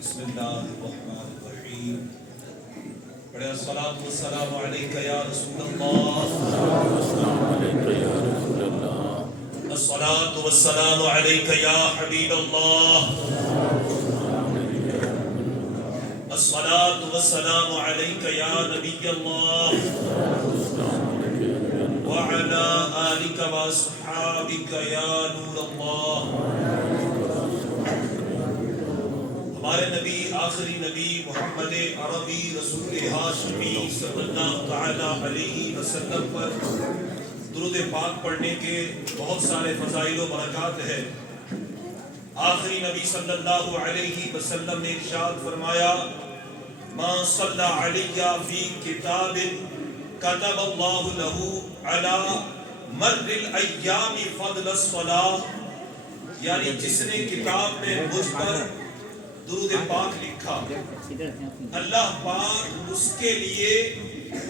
بسم اللہ الرحمن الرحیم. بڑے الصلاۃ والسلام علیک یا رسول اللہ. الصلاۃ والسلام علیک یا حبیب اللہ. الصلاۃ والسلام علیک یا نبی اللہ وعلی آلک واصحابک یا نور اللہ. ہمارے نبی آخری نبی محمد عربی رسول ہاشمی صلی اللہ تعالی علیہ وسلم پر درود پاک پڑھنے کے بہت سارے فضائل و برکات ہیں. آخری نبی صلی اللہ علیہ وسلم نے ارشاد فرمایا ما صلی علی فی کتاب کتب اللہ له علی مر الایام فضل الصلاۃ، یعنی جس نے کتاب میں مجھ پر درود پاک لکھا، اللہ پاک اس کے لیے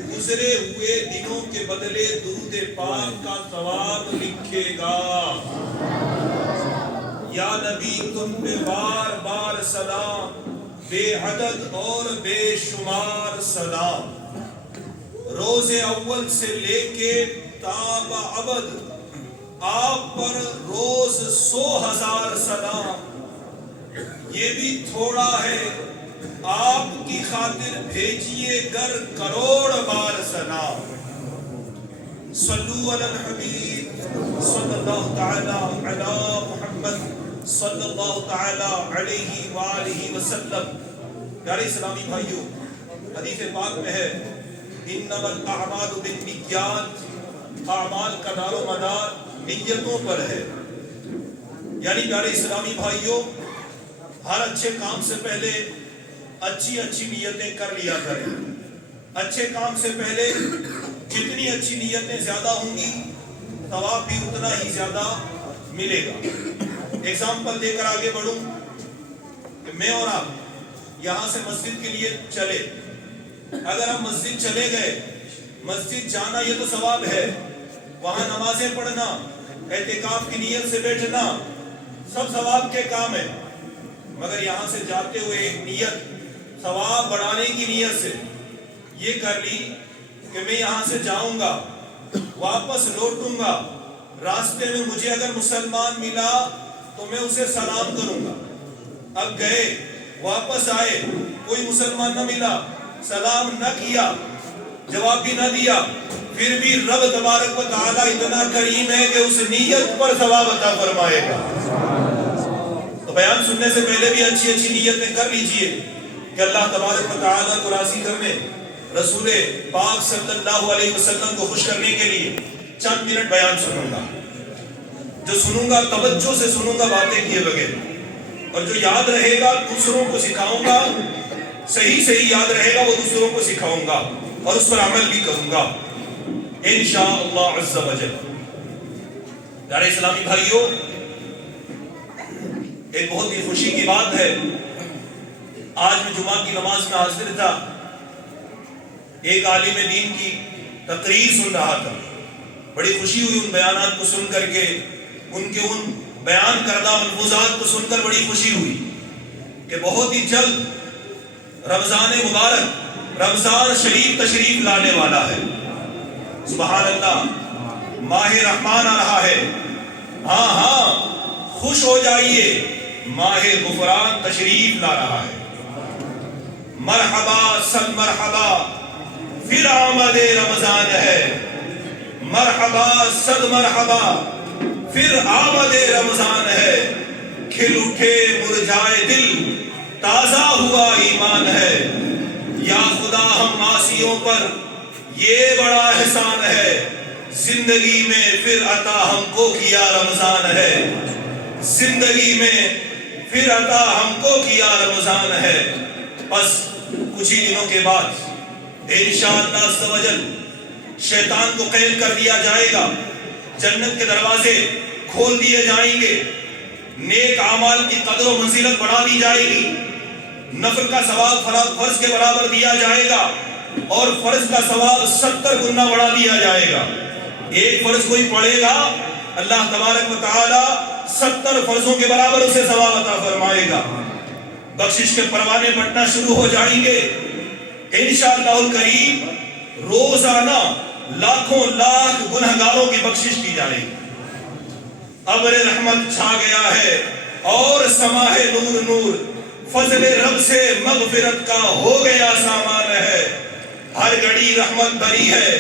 گزرے ہوئے دنوں کے بدلے درود پاک کا ثواب لکھے گا. یا نبی تم پہ بار بار سلام، بے عدد اور بے شمار سلام. روز اول سے لے کے تاب ابد آپ پر روز 100,000 سلام. یہ بھی تھوڑا ہے، آپ کی خاطر بھیجیے گر کروڑ بار سلام. صلو علی الحبیب صلی اللہ تعالی علی محمد صلی اللہ تعالی علیہ وآلہ وسلم. پیارے اسلامی بھائیوں، حدیث پاک میں ہے انما الاعمال بالنیات، اعمال کا دار و مدار نیتوں پر ہے. یعنی پیارے اسلامی بھائیوں، ہر اچھے کام سے پہلے اچھی نیتیں کر لیا کریں. اچھے کام سے پہلے جتنی اچھی نیتیں زیادہ ہوں گی ثواب بھی اتنا ہی زیادہ ملے گا. ایگزامپل دے کر آگے بڑھوں کہ میں اور آپ یہاں سے مسجد کے لیے چلے. اگر ہم مسجد چلے گئے، مسجد جانا یہ تو ثواب ہے، وہاں نمازیں پڑھنا، اعتکاف کی نیت سے بیٹھنا سب ثواب کے کام ہیں. مگر یہاں سے جاتے ہوئے ایک نیت ثواب بڑھانے کی نیت سے یہ کر لی کہ میں یہاں سے جاؤں گا، واپس لوٹوں گا، راستے میں مجھے اگر مسلمان ملا تو میں اسے سلام کروں گا. اب گئے، واپس آئے، کوئی مسلمان نہ ملا، سلام نہ کیا، جواب بھی نہ دیا، پھر بھی رب تبارک و تعالی اتنا کریم ہے کہ اس نیت پر ثواب عطا فرمائے گا. تو بیان سننے سے پہلے بھی اچھی نیتیں کر لیجئے کہ اللہ تبارک و تعالیٰ کو راضی کرنے، رسول پاک صلی اللہ علیہ وسلم کو خوش کرنے کے لیے چند منٹ بیان سنوں گا. جو سنوں گا توجہ سے سنوں گا، باتیں کیے بغیر، اور جو یاد رہے گا دوسروں کو سکھاؤں گا. صحیح یاد رہے گا وہ دوسروں کو سکھاؤں گا اور اس پر عمل بھی کروں گا انشاءاللہ عز و جل. پیارے اسلامی بھائیوں، ایک بہت ہی خوشی کی بات ہے. آج میں جمعہ کی نماز میں حاضر تھا، ایک عالم دین کی تقریر سن رہا تھا. بڑی خوشی ہوئی ان بیانات کو سن کر کے، ان کے ان بیان کردہ ملفوظات کو سن کر بڑی خوشی ہوئی کہ بہت ہی جلد رمضان مبارک، رمضان شریف تشریف لانے والا ہے. سبحان اللہ، ماہ رحمان آ رہا ہے. ہاں خوش ہو جائیے، ماہ غفران تشریف لا رہا ہے. مرحبا صد مرحبا پھر آمد رمضان ہے، مرحبا صد مرحبا پھر آمد رمضان ہے. کھل اٹھے مرجھائے دل، تازہ ہوا ایمان ہے. یا خدا ہم معاصیوں پر یہ بڑا احسان ہے، زندگی میں پھر عطا ہم کو کیا رمضان ہے. زندگی میں پھر عطا ہم کو کیا رمضان ہے. بس کچھ ہی دنوں کے بعد انشاءاللہ عز و جل شیطان کو قید کر دیا جائے گا، جنت کے دروازے کھول دیے جائیں گے، نیک اعمال کی قدر و منزلت بڑھا دی جائے گی، نفل کا ثواب فرض کے برابر دیا جائے گا اور فرض کا ثواب 70 گنا بڑھا دیا جائے گا. ایک فرض کوئی پڑھے گا، اللہ تبارک و تعالی 70 فرضوں کے برابر اسے ثواب عطا فرمائے گا. بخشش کے پروانے بٹنا شروع ہو جائیں گے انشاءاللہ الکریم. روزانہ لاکھوں لاکھ گنہگاروں کی بخشش کی جائے گی. ابر رحمت چھا گیا ہے اور سماہ نور نور, فضل رب سے مغفرت کا ہو گیا سامان ہے. ہر گھڑی رحمت بھری ہے,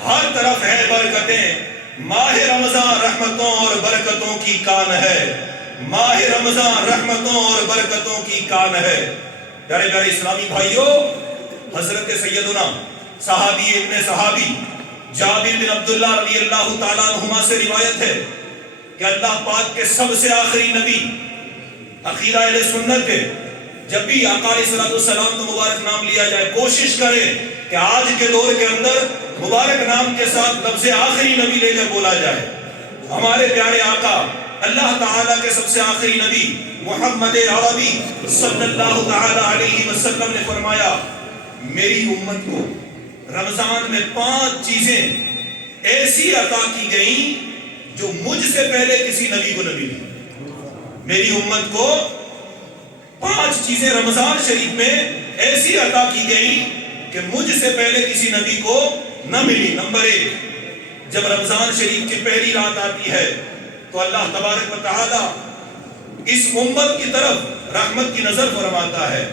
ہر طرف ہے برکتیں. ماہ رمضان رحمتوں اور برکتوں کی کان ہے. ماہ رمضان رحمتوں اور برکتوں کی کان ہے. پیارے پیارے اسلامی بھائیوں, حضرت سیدنا صحابی ابن صحابی جابر بن عبداللہ رضی اللہ تعالیٰ عنہما سے روایت ہے کہ اللہ پاک کے سب سے آخری نبی عقیدہ اہل سنت کے جب بھی آقا علیہ السلام کا مبارک نام لیا جائے کوشش کریں کہ آج کے دور کے اندر مبارک نام کے ساتھ لفظ آخری نبی لے کر بولا جائے. ہمارے پیارے آقا اللہ تعالیٰ کے سب سے آخری نبی محمد عربی صلی اللہ تعالیٰ علیہ وسلم نے فرمایا, میری امت کو رمضان میں 5 چیزیں ایسی عطا کی گئیں جو مجھ سے پہلے کسی نبی کو نہ ملی. میری امت کو 5 چیزیں رمضان شریف میں ایسی عطا کی گئیں کہ مجھ سے پہلے کسی نبی کو نہ ملی. نمبر 1, جب رمضان شریف کی پہلی رات آتی ہے تو اللہ تبارک و تعالی اس امت کی طرف رحمت کی نظر فرماتا ہے,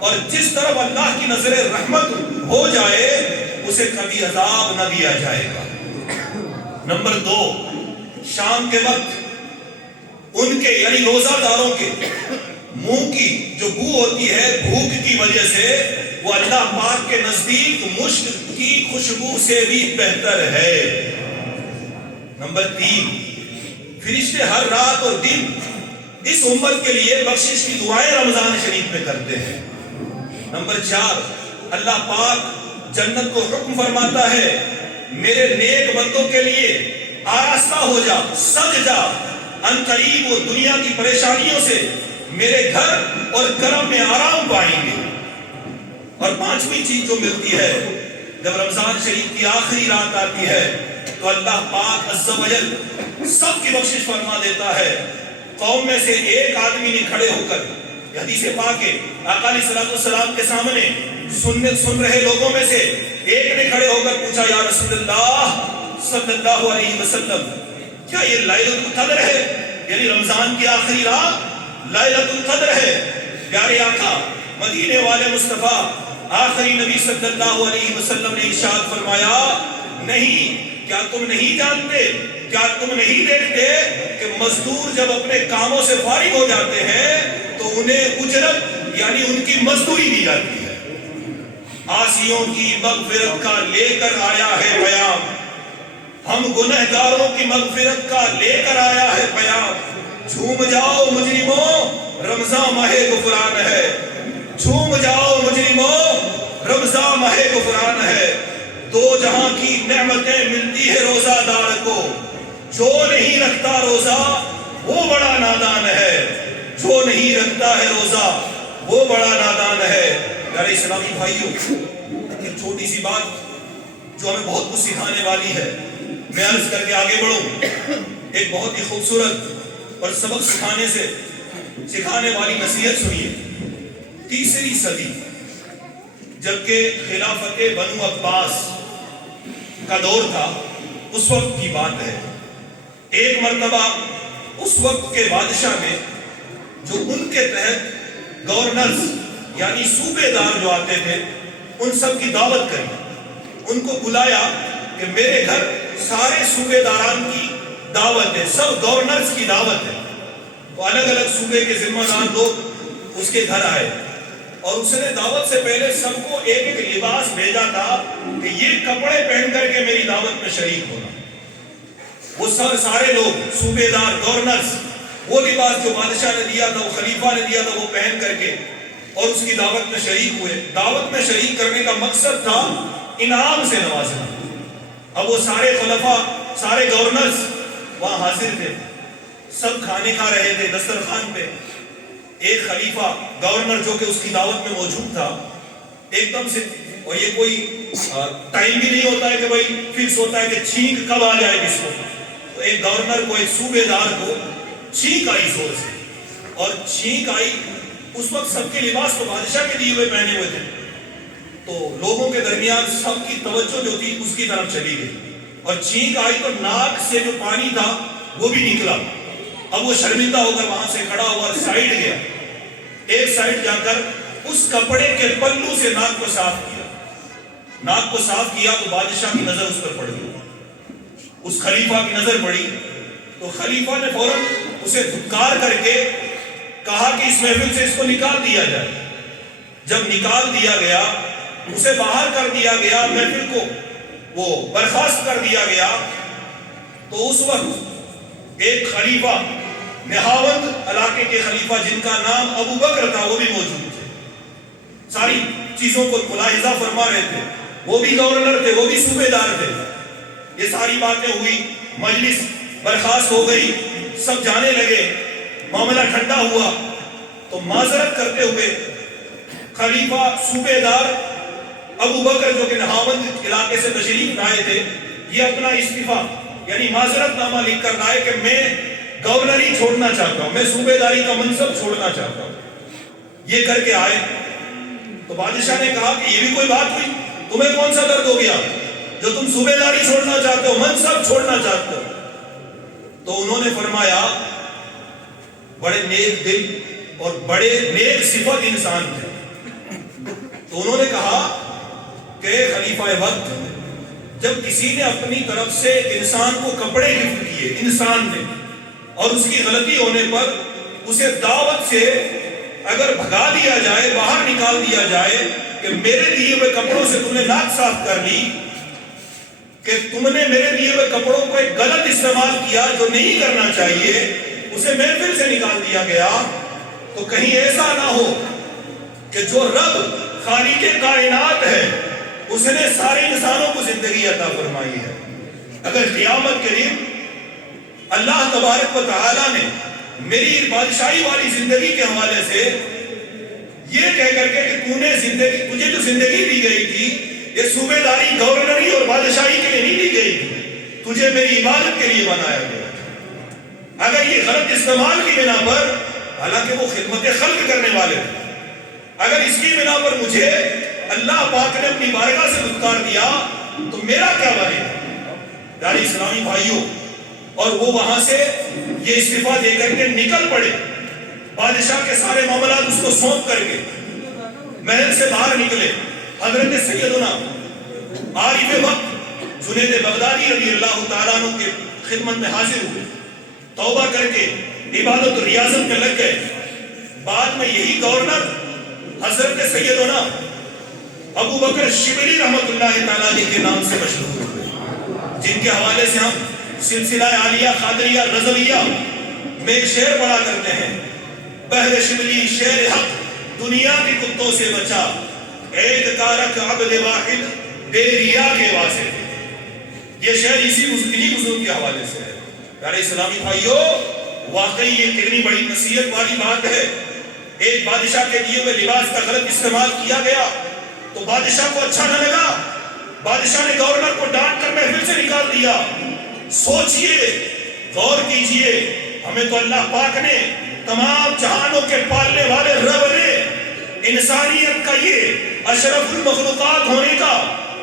اور جس طرف اللہ کی نظر رحمت ہو جائے اسے کبھی عذاب نہ دیا جائے گا. نمبر 2, شام کے وقت ان کے یعنی روزہ داروں کے منہ کی جو بو ہوتی ہے بھوک کی وجہ سے وہ اللہ پاک کے نزدیک مشک کی خوشبو سے بھی بہتر ہے. نمبر 3, فرشتے ہر رات اور دن اس امت کے لیے بخشش کی دعائیں رمضان شریف میں کرتے ہیں. نمبر 4, اللہ پاک جنت کو حکم فرماتا ہے, میرے نیک بندوں کے لیے آراستہ ہو جا, سج جا, ان قریب وہ دنیا کی پریشانیوں سے میرے گھر اور کرم میں آرام پائیں گے. اور 5ویں چیز جو ملتی ہے جب رمضان شریف کی آخری رات آتی ہے تو اللہ پاک عز و جل سب کی بخشش فرما دیتا ہے. قوم میں سے ایک آدمی نے کھڑے ہو کر, حدیث پاک ہے, آقا علیہ السلام کے سامنے سن رہے لوگوں میں سے ایک نے کھڑے ہو کر پوچھا, یا رسول اللہ صلی اللہ علیہ وسلم, کیا یہ لیلۃ القدر ہے, یعنی رمضان کی آخری رات لیلۃ القدر ہے؟ پیارے آقا مدینے والے مصطفیٰ آخری نبی صلی اللہ علیہ وسلم نے ارشاد فرمایا, نہیں, کیا تم نہیں جانتے, کیا تم نہیں دیکھتے کہ مزدور جب اپنے کاموں سے فارغ ہو جاتے ہیں تو انہیں اجرت یعنی ان کی مزدوری دی جاتی ہے. عاصیوں کی مغفرت کا لے کر آیا ہے پیام, ہم گنہگاروں کی مغفرت کا لے کر آیا ہے پیام. جھوم جاؤ مجرموں رمضان ماہ غفران ہے, جھوم جاؤ مجرموں رمضان ماہ غفران ہے. 2 جہاں کی نعمتیں ملتی ہے روزہ دار کو, جو نہیں رکھتا روزہ وہ بڑا نادان ہے, جو نہیں رکھتا ہے روزہ وہ بڑا نادان ہے. پیارے اسلامی بھائیوں, ایک چھوٹی سی بات جو ہمیں بہت کچھ سکھانے والی ہے, میں عرض کر کے آگے بڑھوں. ایک بہت ہی خوبصورت اور سبق سکھانے والی نصیحت سنیے. 3 صدی جبکہ خلافت بنو عباس کا دور تھا, اس وقت کی بات ہے. ایک مرتبہ اس وقت کے بادشاہ نے جو ان کے تحت گورنرز یعنی صوبے دار جو آتے تھے ان سب کی دعوت کری. ان کو بلایا کہ میرے گھر سارے صوبے داران کی دعوت ہے, سب گورنرز کی دعوت ہے. تو الگ الگ صوبے کے ذمہ دار لوگ اس کے گھر آئے اور اس نے دعوت سے پہلے سب کو ایک ایک لباس بھیجا تھا کہ یہ کپڑے پہن کر کے میری دعوت میں شریک ہونا. وہ سارے لوگ صوبے دار گورنرز وہ لباس جو بادشاہ نے دیا تھا, وہ خلیفہ نے دیا تھا, وہ پہن کر کے اور اس کی دعوت میں شریک ہوئے. دعوت میں شریک کرنے کا مقصد تھا انعام سے نوازنا. اب وہ سارے خلفاء سارے گورنرز وہاں حاضر تھے, سب کھانے کھا رہے تھے دسترخوان پہ. ایک خلیفہ گورنر جو کہ اس کی دعوت میں موجود تھا ایک دم سے, اور یہ کوئی ٹائم بھی نہیں ہوتا ہے کہ بھائی فکس ہوتا ہے کہ چھینک کب آ جائے کس کو, تو ایک گورنر کو ایک صوبے دار کو چھینک آئی زور سے, اور چھینک آئی اس وقت سب کے لباس تو بادشاہ کے دیے ہوئے پہنے ہوئے تھے، تو لوگوں کے درمیان سب کی توجہ جو تھی اس کی طرف چلی گئی، اور چھینک آئی تو ناک سے جو پانی تھا وہ بھی نکلا۔ اب وہ شرمندہ ہو کر وہاں سے کھڑا ہوا، سائیڈ گیا، ایک سائیڈ جا کر اس کپڑے کے پلو سے ناک کو صاف کیا۔ ناک کو صاف کیا تو بادشاہ کی نظر اس پر پڑ گئی، اس خلیفہ کی نظر پڑی، تو خلیفہ نے فوراً اسے دھتکار کر کے کہا کہ اس محفل سے اس کو نکال دیا جائے۔ جب نکال دیا گیا، اسے باہر کر دیا گیا، محفل کو وہ برخاست کر دیا گیا، تو اس وقت ایک خلیفہ، نہاوند علاقے کے خلیفہ جن کا نام ابو بکر تھا، وہ بھی موجود تھے، ساری چیزوں کو ملاحظہ فرما رہے تھے، وہ بھی گورنر تھے، وہ بھی صوبے دار تھے۔ یہ ساری باتیں ہوئی، مجلس برخاست ہو گئی، سب جانے لگے، معاملہ ٹھنڈا ہوا، تو معذرت کرتے ہوئے خلیفہ صوبے دار ابو بکر جو کہ نہاوند علاقے سے تشریف لائے تھے، یہ اپنا استعفیٰ یعنی معذرت نامہ لکھ کر لائے کہ میں گورنری چھوڑنا چاہتا ہوں، میں صوبے داری کا منصب چھوڑنا چاہتا ہوں۔ یہ کر کے آئے تو بادشاہ نے کہا کہ یہ بھی کوئی بات ہوئی، تمہیں کون سا درد ہو گیا جو تم صوبے داری چھوڑنا چاہتے ہو، منصب چھوڑنا چاہتے ہو؟ تو انہوں نے فرمایا بڑے نیک دل اور بڑے نیک صفت انسان تھے، تو انہوں نے کہا کہ خلیفہ وقت جب کسی نے اپنی طرف سے انسان کو کپڑے گفٹ کیے، انسان نے، اور اس کی غلطی ہونے پر اسے دعوت سے اگر بھگا دیا جائے، باہر نکال دیا جائے کہ میرے دیے ہوئے کپڑوں سے تم نے ناک صاف کر لی، کہ تم نے میرے دیے ہوئے کپڑوں کو ایک غلط استعمال کیا جو نہیں کرنا چاہیے، اسے محفل سے نکال دیا گیا، تو کہیں ایسا نہ ہو کہ جو رب خالق کائنات ہے اس نے سارے انسانوں کو زندگی عطا فرمائی ہے، اگر قیامت کے دن اللہ تبارک و تعالی نے میری بادشاہی والی زندگی کے حوالے سے یہ کہہ کر کے کہ تجھے جو زندگی دی گئی تھی یہ صوبے داری، گورنری اور بادشاہی کے لیے نہیں دی گئی تھی، تجھے میری عبادت کے لیے بنایا گیا، اگر یہ غلط استعمال کی بنا پر، حالانکہ وہ خدمت خلق کرنے والے تھے، اگر اس کی بنا پر مجھے اللہ پاک نے اپنی بارگاہ سے دھتکار دیا تو میرا کیا بنے گا؟ پیارے اسلامی بھائیوں، اور وہ وہاں سے یہ استعفیٰ دے کر کے نکل پڑے، بادشاہ کے سارے معاملات اس کو سونپ کر کے محل سے باہر نکلے۔ حضرت سیدنا عارف وقت جنید بغدادی رضی اللہ تعالیٰ عنہ کے خدمت میں حاضر ہوئے، توبہ کر کے عبادت و ریاضت میں لگ گئے۔ بعد میں یہی گورنر حضرت سیدنا ابو بکر شبلی رحمت اللہ تعالیٰ کے نام سے مشہور ہوئے، جن کے حوالے سے ہم سلسلہ عالیہ قادریہ رضویہ میں ایک شعر پڑھا کرتے ہیں، بہر شبلی شعر حق دنیا کے کتوں سے بچا، عید کارک عبد واحد بے ریا کے واسطے۔ یہ شعر انہی بزرگ کے حوالے سے ہے۔ پیارے اسلامی بھائیو، واقعی یہ کتنی بڑی نصیحت والی بات ہے۔ ایک بادشاہ کے دیے ہوئے لباس کا غلط استعمال کیا گیا تو بادشاہ کو اچھا نہ لگا، بادشاہ نے گورنر کو ڈانٹ کر محفل سے نکال دیا۔ سوچئے، غور کیجئے، ہمیں تو اللہ پاک نے، تمام جہانوں کے پالنے والے رب نے انسانیت کا یہ اشرف المخلوقات ہونے کا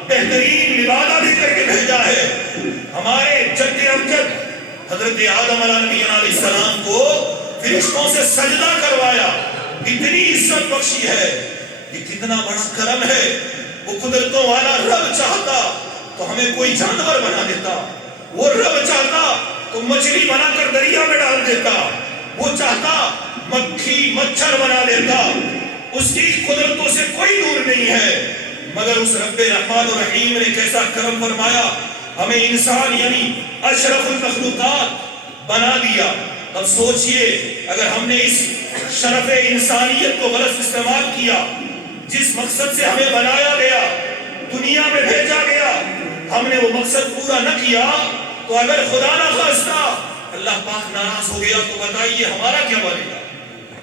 بہترین لبادہ دے کر کے بھیجا ہے۔ ہمارے جد امجد حضرت آدم علیہ السلام کو فرشتوں سے سجدہ کروایا، اتنی عزت بخشی ہے، یہ کتنا بڑا کرم ہے۔ وہ قدرتوں والا رب چاہتا تو ہمیں کوئی جانور بنا دیتا، وہ رب چاہتا تو مچھلی بنا کر دریا میں ڈال دیتا، وہ چاہتا مکھی مچھر بنا دیتا، اس کی قدرتوں سے کوئی دور نہیں ہے۔ مگر اس رب رحمان و رحیم نے کیسا کرم فرمایا، ہمیں انسان یعنی اشرف المخلوقات بنا دیا۔ اب سوچئے، اگر ہم نے اس شرف انسانیت کو غلط استعمال کیا، جس مقصد سے ہمیں بنایا گیا، دنیا میں بھیجا گیا، ہم نے وہ مقصد پورا نہ کیا، تو اگر خدا نہ خواستہ اللہ پاک ناراض ہو گیا تو بتائیے ہمارا کیا بنے گا؟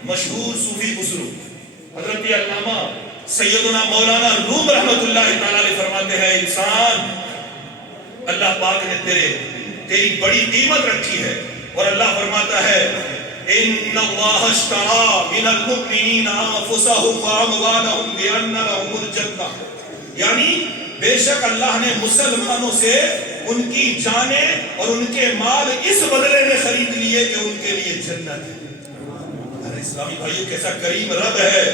مشہور صوفی بزرگ حضرت علامہ سیدنا مولانا روم رحمت اللہ تعالیٰ علیہ فرماتے ہیں، انسان، اللہ پاک نے تیری بڑی قیمت رکھی ہے، اور اللہ فرماتا ہے ان اللہ اشتری من المؤمنین انفسهم واموالهم بان لهم الجنہ، یعنی بے شک اللہ نے مسلمانوں سے ان کی جانیں اور ان کے مال اس بدلے میں خرید لیے کہ ان کے لیے جنت ہے۔ ارے اسلامی بھائیوں کیسا کریم رب ہے۔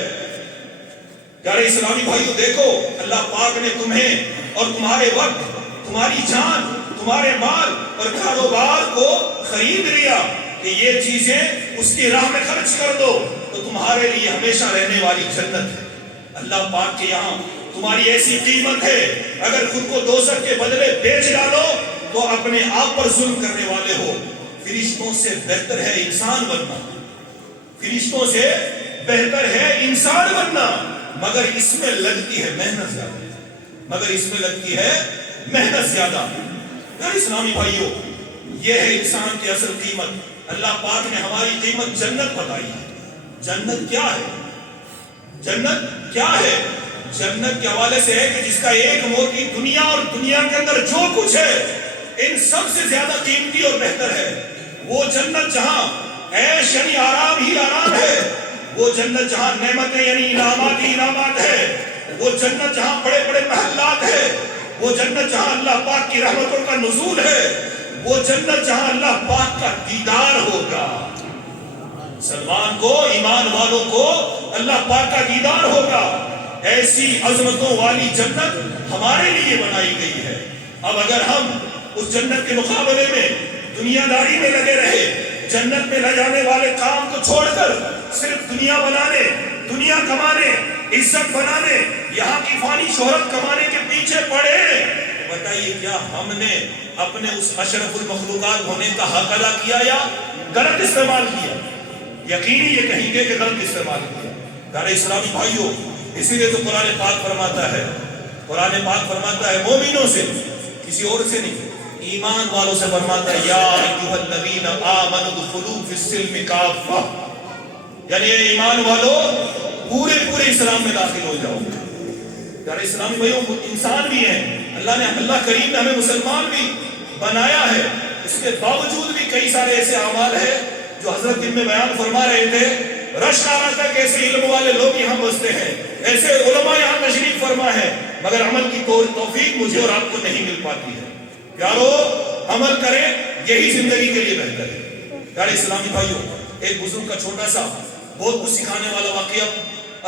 پیارے اسلامی بھائیوں دیکھو، اللہ پاک نے تمہیں اور تمہارے وقت، تمہاری جان، تمہارے مال اور کاروبار کو خرید لیا کہ یہ چیزیں اس کی راہ میں خرچ کر دو تو تمہارے لیے ہمیشہ رہنے والی جنت ہے۔ اللہ پاک کے یہاں تمہاری ایسی قیمت ہے، اگر خود کو دوزخ کے بدلے بیچ ڈالو تو اپنے آپ پر ظلم کرنے والے ہو۔ فرشتوں سے بہتر ہے انسان بننا، فرشتوں سے بہتر ہے انسان بننا، مگر اس میں لگتی ہے محنت زیادہ، مگر اس میں لگتی ہے محنت زیادہ۔ یار اسلامی بھائیوں، یہ ہے انسان کی اصل قیمت۔ اللہ پاک نے ہماری قیمت جنت بتائی ہے۔ جنت کیا ہے؟ جنت کیا ہے؟ جنت کے حوالے سے ہے کہ جس کا ایک موتی دنیا اور دنیا کے اندر جو کچھ ہے ان سب سے زیادہ قیمتی اور بہتر ہے۔ وہ جنت جہاں عیش یعنی آرام ہی آرام ہے، وہ جنت جہاں نعمتیں یعنی انعامات ہی انعامات ہے، وہ جنت جہاں بڑے بڑے محلات ہے، وہ جنت جہاں اللہ پاک کی رحمتوں کا نزول ہے، وہ جنت جہاں اللہ پاک کا دیدار ہوگا۔ مسلمان کو، ایمان والوں کو اللہ پاک کا دیدار ہوگا۔ ایسی عظمتوں والی جنت ہمارے لیے بنائی گئی ہے۔ اب اگر ہم اس جنت کے مقابلے میں دنیا داری میں لگے رہے، جنت میں لے جانے والے کام کو چھوڑ کر صرف دنیا بنانے، دنیا کمانے، عزت بنانے، یہاں کی فانی شہرت کمانے کے پیچھے پڑے، بتائیے کیا ہم نے اپنے اس اشرف المخلوقات ہونے کا حق ادا کیا یا غلط استعمال کیا؟ یقینی یہ کہیں گے کہ غلط استعمال کیا۔ پیارے اسلامی بھائیوں، اسی لیے تو قرآن پاک فرماتا ہے، قرآن پاک فرماتا ہے مومنوں سے، کسی اور سے نہیں، ایمان والوں سے فرماتا ہے یا ایھا الذین آمنوا ادخلوا فی السلم کافہ، یعنی ایمان والو پورے پورے اسلام میں داخل ہو جاؤ۔ پیارے اسلامی بھائیوں، انسان بھی ہیں، اللہ کریم نے ہمیں مسلمان بھی بنایا ہے، اس کے باوجود بھی کئی سارے ایسے اعمال ہیں جو حضرت ان میں بیان فرما رہے تھے۔ رشک آ رہا تھا کہ ایسے علم والے لوگ یہاں بستے ہیں، ایسے علماء یہاں تشریف فرما ہے، مگر عمل کی توفیق مجھے اور آپ کو نہیں مل پاتی ہے۔ پیارو، عمل کریں، یہی زندگی کے لیے بہتر ہے۔ پیارے اسلامی بھائیوں، ایک بزرگ کا چھوٹا سا بہت کچھ سکھانے والا واقعہ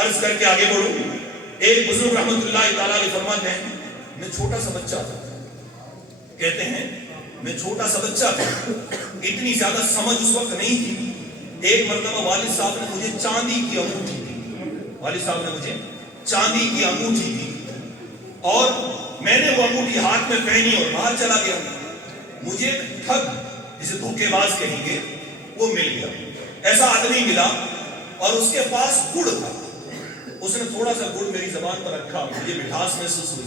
عرض کر کے آگے بڑھوں۔ ایک بزرگ رحمت اللہ تعالیٰ علیہ فرماتے ہیں، میں چھوٹا سا بچہ تھا، کہتے ہیں میں چھوٹا سا بچہ تھا، اتنی زیادہ سمجھ اس وقت نہیں تھی۔ ایک مرتبہ والد صاحب نے مجھے چاندی کی انگوٹھی دی، والد صاحب نے مجھے چاندی کی انگوٹھی دی اور میں نے وہ انگوٹھی ہاتھ میں پہنی اور باہر چلا گیا۔ مجھے ٹھگ، جسے دھوکے باز کہیں گے، وہ مل گیا۔ ایسا آدمی ملا اور اس کے پاس گڑ تھا، اس نے تھوڑا سا گڑ میری زبان پر رکھا، مجھے مٹھاس محسوس ہوئی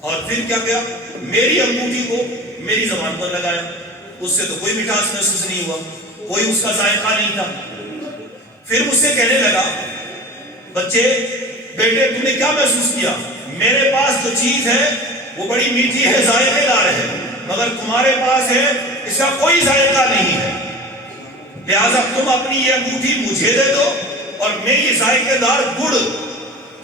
اور پھر کیا کیا، میری انگوٹھی کو میری زبان پر لگایا، اس سے تو کوئی مٹھاس محسوس نہیں ہوا، کوئی اس کا ذائقہ نہیں تھا۔ پھر مجھ سے کہنے لگا، بچے بیٹے تم نے کیا محسوس کیا؟ میرے پاس جو چیز ہے وہ بڑی میٹھی ہے، ذائقے دار ہے، مگر تمہارے پاس ہے اس کا کوئی ذائقہ نہیں ہے، لہذا تم اپنی یہ انگوٹھی مجھے دے دو اور میں یہ ذائقے دار گڑ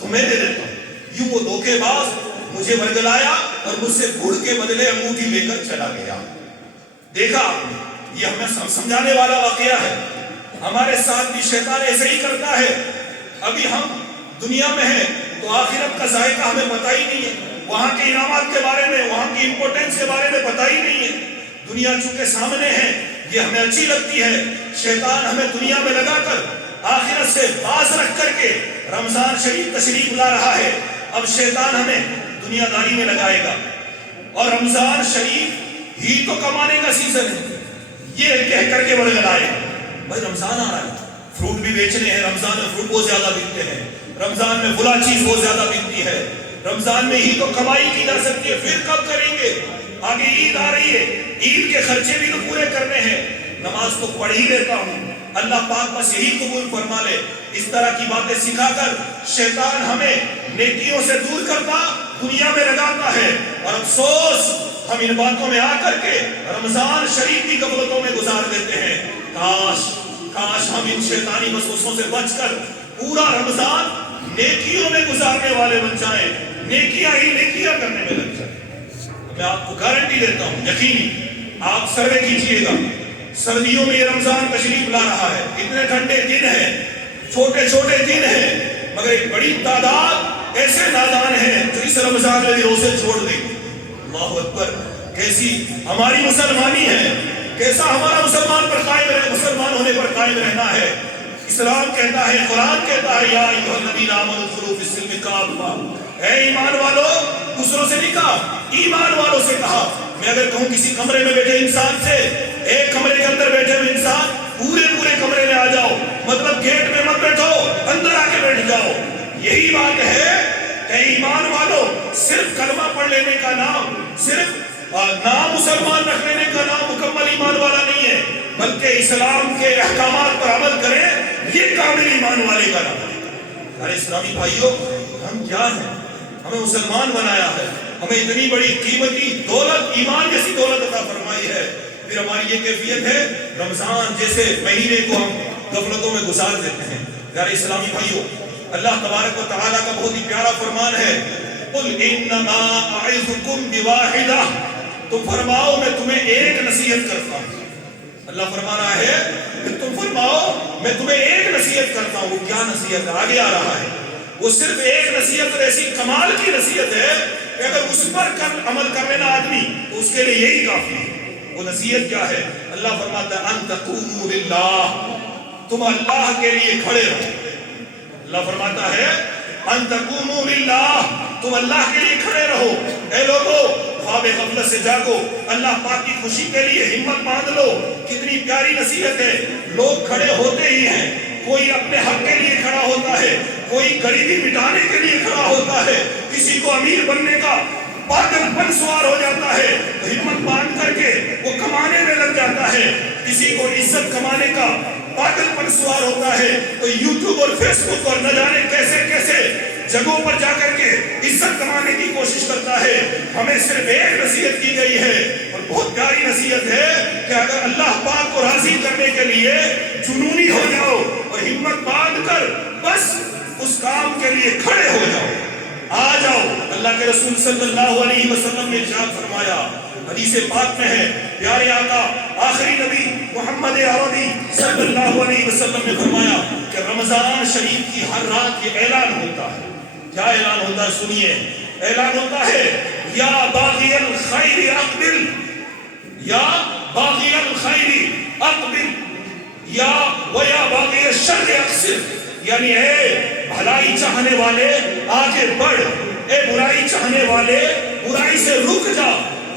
تمہیں دے دیتا ہوں۔ یوں وہ دھوکے باز مجھے ورگلایا اور مجھ سے گڑ کے بدلے انگوٹھی لے کر چلا گیا۔ دیکھا آپ نے، یہ ہمیں سمجھانے والا واقعہ ہے۔ ہمارے ساتھ بھی شیطان ایسے ہی کرتا ہے۔ ابھی ہم دنیا میں ہیں تو آخرت کا ذائقہ ہمیں پتہ ہی نہیں ہے، وہاں کے انعامات کے بارے میں، وہاں کی امپورٹنس کے بارے میں پتہ ہی نہیں ہے۔ دنیا چونکہ سامنے ہے، یہ ہمیں اچھی لگتی ہے، شیطان ہمیں دنیا میں لگا کر آخرت سے باز رکھ کر کے رمضان شریف تشریف لا رہا ہے۔ اب شیطان ہمیں دنیا داری میں لگائے گا اور رمضان شریف ہی تو کمانے کا سیزن ہے، یہ کہہ کر کے ورگلائے گا، بھائی رمضان آ رہا ہے، فروٹ بھی بیچنے ہیں، رمضان میں فروٹ بہت زیادہ بکتے ہیں، رمضان میں فلاں چیز بہت زیادہ بکتی ہے، رمضان میں ہی تو کمائی کی جا سکتی ہے، پھر کب کریں گے؟ آگے عید آ رہی ہے، عید کے خرچے بھی تو پورے کرنے ہیں، نماز تو پڑھ ہی لیتا ہوں، اللہ پاک بس یہی قبول فرما لے۔ اس طرح کی باتیں سکھا کر شیطان ہمیں نیکیوں سے دور کرتا، دنیا میں لگاتا ہے، اور افسوس ہم ان باتوں میں آ کر کے رمضان شریف کی غفلتوں میں گزار دیتے ہیں۔ کاش ہم ان شیطانی وسوسوں سے بچ کر پورا رمضان نیکیوں میں گزارنے والے بن جائیں، نیکیاں ہی نیکیاں کرنے میں لگ جائیں۔ میں آپ کو گارنٹی دیتا ہوں، یقینی آپ سروے کیجئے گا، سردیوں میں یہ رمضان تشریف لا رہا ہے، اتنے ٹھنڈے دن ہیں، چھوٹے چھوٹے دن ہیں، مگر ایک بڑی تعداد ایسے نادان ہیں جو اس رمضان میں بھی روزے چھوڑ دیں۔ اللہ اکبر، کیسی ہماری مسلمانی ہے، کیسا ہمارا مسلمان ہونے پر قائم رہنا ہے۔ اسلام کہتا ہے، قرآن کہتا ہے، یا ایھا الذین آمنوا ادخلوا فی السلم کافہ، اے ایمان والو، دوسروں سے نہیں کہا، ایمان والوں سے کہا۔ میں اگر کہوں کسی کمرے میں بیٹھے انسان سے، ایک کمرے کے اندر بیٹھے ہوئے انسان پورے کمرے میں آ جاؤ، مطلب گیٹ میں مت بیٹھو، اندر آ کے بیٹھ جاؤ، یہی بات ہے کہ ایمان والوں صرف کلمہ پڑھ لینے کا نام، صرف نام مسلمان رکھ لینے کا نام مکمل ایمان والا نہیں ہے، بلکہ اسلام کے احکامات پر عمل کریں، یہ کامل ایمان والے کا نام ہے۔ ارے اسلامی بھائیوں، ہم کیا ہیں؟ ہمیں مسلمان بنایا ہے، ہمیں اتنی بڑی قیمتی دولت، ایمان جیسی دولت عطا فرمائی ہے، پھر ہماری یہ کیفیت ہے رمضان جیسے مہینے کو ہم غفلتوں میں گزار دیتے ہیں۔ پیارے اسلامی بھائیوں، اللہ تبارک و تعالیٰ کا بہت ہی پیارا فرمان ہے، قل انما اعظکم بواحدہ، تم فرماؤ میں تمہیں ایک نصیحت کرتا ہوں۔ اللہ فرما رہا ہے کہ تم فرماؤ میں تمہیں ایک نصیحت کرتا ہوں۔ وہ کیا نصیحت ہے؟ آگے آ رہا ہے، وہ صرف ایک نصیحت اور ایسی کمال کی نصیحت ہے کہ اگر اس پر عمل کر لینا آدمی تو اس کے لیے یہی کافی ہے۔ وہ نصیحت کیا ہے؟ اللہ فرماتا ہے ان تقوموا للہ، تم اللہ کے لیے کھڑے رہو۔ اللہ فرماتا ہے ان تقوموا للہ، تم اللہ کے لیے کھڑے رہو۔ اے لوگو، خواب غفلت سے جاگو، اللہ پاک کی خوشی کے لیے ہمت باندھ لو۔ کتنی پیاری نصیحت ہے۔ لوگ کھڑے ہوتے ہی ہیں، کوئی اپنے حق کے لیے کھڑا ہوتا ہے، کوئی غریبی مٹانے کے لیے کھڑا ہوتا ہے، کسی کو امیر بننے کا پاگل پن سوار ہو جاتا ہے تو ہمت باندھ کر کے وہ کمانے میں لگ جاتا ہے، کسی کو عزت کمانے کا پاگل پن سوار ہوتا ہے تو یوٹیوب اور فیس بک اور نہ جانے کیسے کیسے جگہوں پر جا کر کے عزت کمانے کی کوشش کرتا ہے۔ ہمیں صرف ایک نصیحت کی گئی ہے اور بہت پیاری نصیحت ہے کہ اگر اللہ پاک کو راضی کرنے کے لیے جنونی ہو جاؤ اور ہمت باندھ کر بس اس کام کے لیے کھڑے ہو جاؤ، آ جاؤ۔ اللہ کے رسول صلی اللہ علیہ وسلم نے ارشاد فرمایا، حدیث پاک میں ہے، پیارے آقا آخری نبی محمد عربی صلی اللہ علیہ وسلم نے فرمایا کہ رمضان شریف کی ہر رات یہ اعلان ہوتا ہے۔ کیا اعلان ہوتا ہے؟ سنیے، اعلان ہوتا ہے، یا باغی الخیر اقبل، یا باغی الخیر اقبل، یا باغی الشر اقصر، یعنی اے بھلائی چاہنے والے آگے بڑھ، اے برائی چاہنے والے برائی سے رک جا۔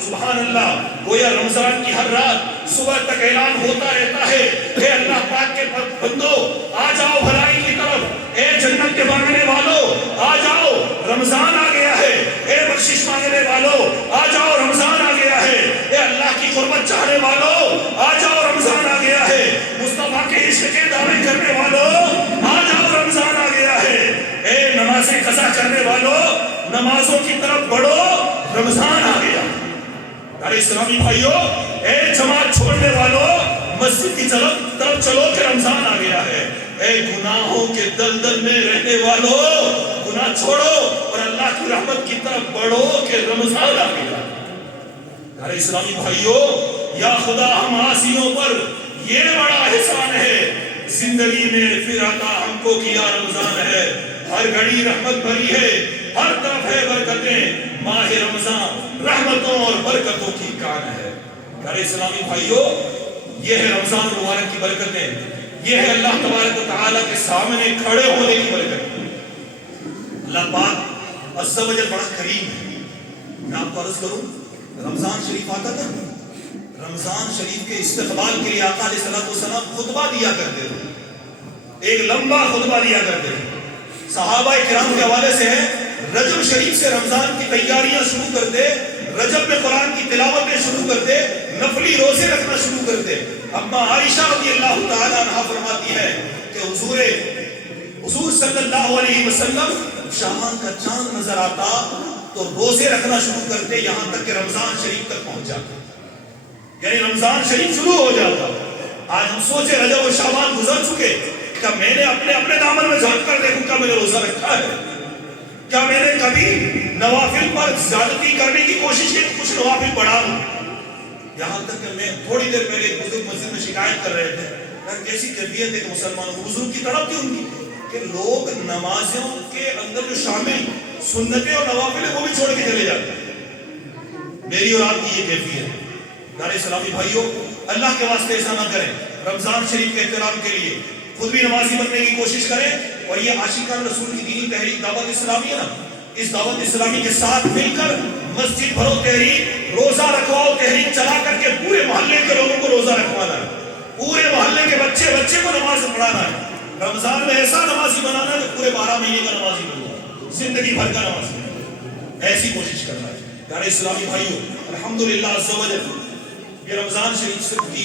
سبحان اللہ، گویا رمضان کی ہر رات صبح تک اعلان ہوتا رہتا ہے، اے اللہ پاک کے بندو آ جاؤ بھلائی کی طرف، اے جنت کے مانگنے والو آ جاؤ رمضان آ گیا ہے، اے بخشش مانگنے والو آ جاؤ رمضان آ گیا ہے، اے اللہ کی قربت چاہنے والو آ جاؤ رمضان آ گیا ہے، مصطفیٰ کے عشق کے دعوے کرنے والو آ جاؤ رمضان آ گیا ہے، اے نمازیں قضا کرنے والو نمازوں کی طرف بڑھو، رمضان آ گیا۔ ارے اسلامی بھائیوں، اے جماعت چھوڑنے والوں مسجد کی طرف چلو کہ رمضان آ گیا ہے، اے گناہوں کے دلدل میں رہنے والوں گناہ چھوڑو اور اللہ کی رحمت کی طرف بڑھو کہ رمضان آ گیا۔ ارے اسلامی بھائیوں، یا خدا ہم عاصیوں پر یہ بڑا احسان ہے، زندگی میں پھر عطا ہم کو کیا رمضان ہے، ہر گھڑی رحمت بھری ہے، ہر طرف ہے برکتیں، ماہ رمضان رحمتوں اور برکتوں کی کان ہے۔ پیارے اسلامی بھائیوں، یہ ہے رمضان مبارک کی برکتیں، یہ ہے اللہ تبارک و تعالیٰ کے سامنے کھڑے ہونے کی برکت۔ اللہ پاک عز و جل بڑا کریم ہے۔ میں آپ کو عرض کروں، رمضان شریف آتا تھا، رمضان شریف کے استقبال کے لیے آقا علیہ السلام خطبہ دیا کرتے تھے، ایک لمبا خطبہ دیا کرتے تھے۔ صحابہ کرام کے حوالے سے ہے، رجب شریف سے رمضان کی تیاریاں شروع کرتے، رجب میں قرآن کی تلاوتیں شروع کرتے، نفلی روزے رکھنا شروع کرتے۔ اما عائشہ رضی اللہ تعالیٰ عنہا فرماتی ہے کہ حضور صلی اللہ علیہ وسلم شعبان کا چاند نظر آتا تو روزے رکھنا شروع کرتے، یہاں تک کہ رمضان شریف تک پہنچ جاتا، یعنی رمضان شریف شروع ہو جاتا۔ آج ہم سوچے رجب و شعبان گزر چکے، کیا میں نے اپنے دامن میں جھانک کر دیکھوں کیا میں نے روزہ رکھا ہے؟ کیا میں نے کبھی نوافل پر زیادتی کرنے کی کوشش کی کچھ نوافل پڑھا لوں؟ یہاں تک کہ میں تھوڑی دیر پہلے ایک بزرگ مسجد میں شکایت کر رہے تھے کیسی کیفیت ہے کہ مسلمانوں کو بزرگ کی طرف تھی ان کی کہ لوگ نمازوں کے اندر جو شامل سنتیں اور نوافل ہیں وہ بھی چھوڑ کے چلے جاتے ہیں۔ میری اور آپ کی یہ کیفیت ہے۔ پیارے اسلامی بھائیوں، اللہ کے واسطے ایسا نہ کریں۔ رمضان شریف کے احترام کے لیے خود بھی نمازی بننے کی کوشش کریں، اور یہ عاشقان رسول کی دینی تحریک دعوت اسلامی ہے نا، اس دعوت اسلامی کے ساتھ مل کر مسجد بھرو تحریک، روزہ رکھواؤ تحریک چلا کر کے پورے محلے کے لوگوں کو روزہ رکھوانا ہے، پورے محلے کے بچے کو نماز پڑھانا ہے، رمضان میں ایسا نمازی بنانا ہے کہ پورے 12 مہینے کا نمازی بنانا، زندگی بھر کا نمازی، ایسی کوشش کرنا ہے۔ پیارے اسلامی بھائیوں، الحمدللہ عز و جل یہ رمضان شریف صرف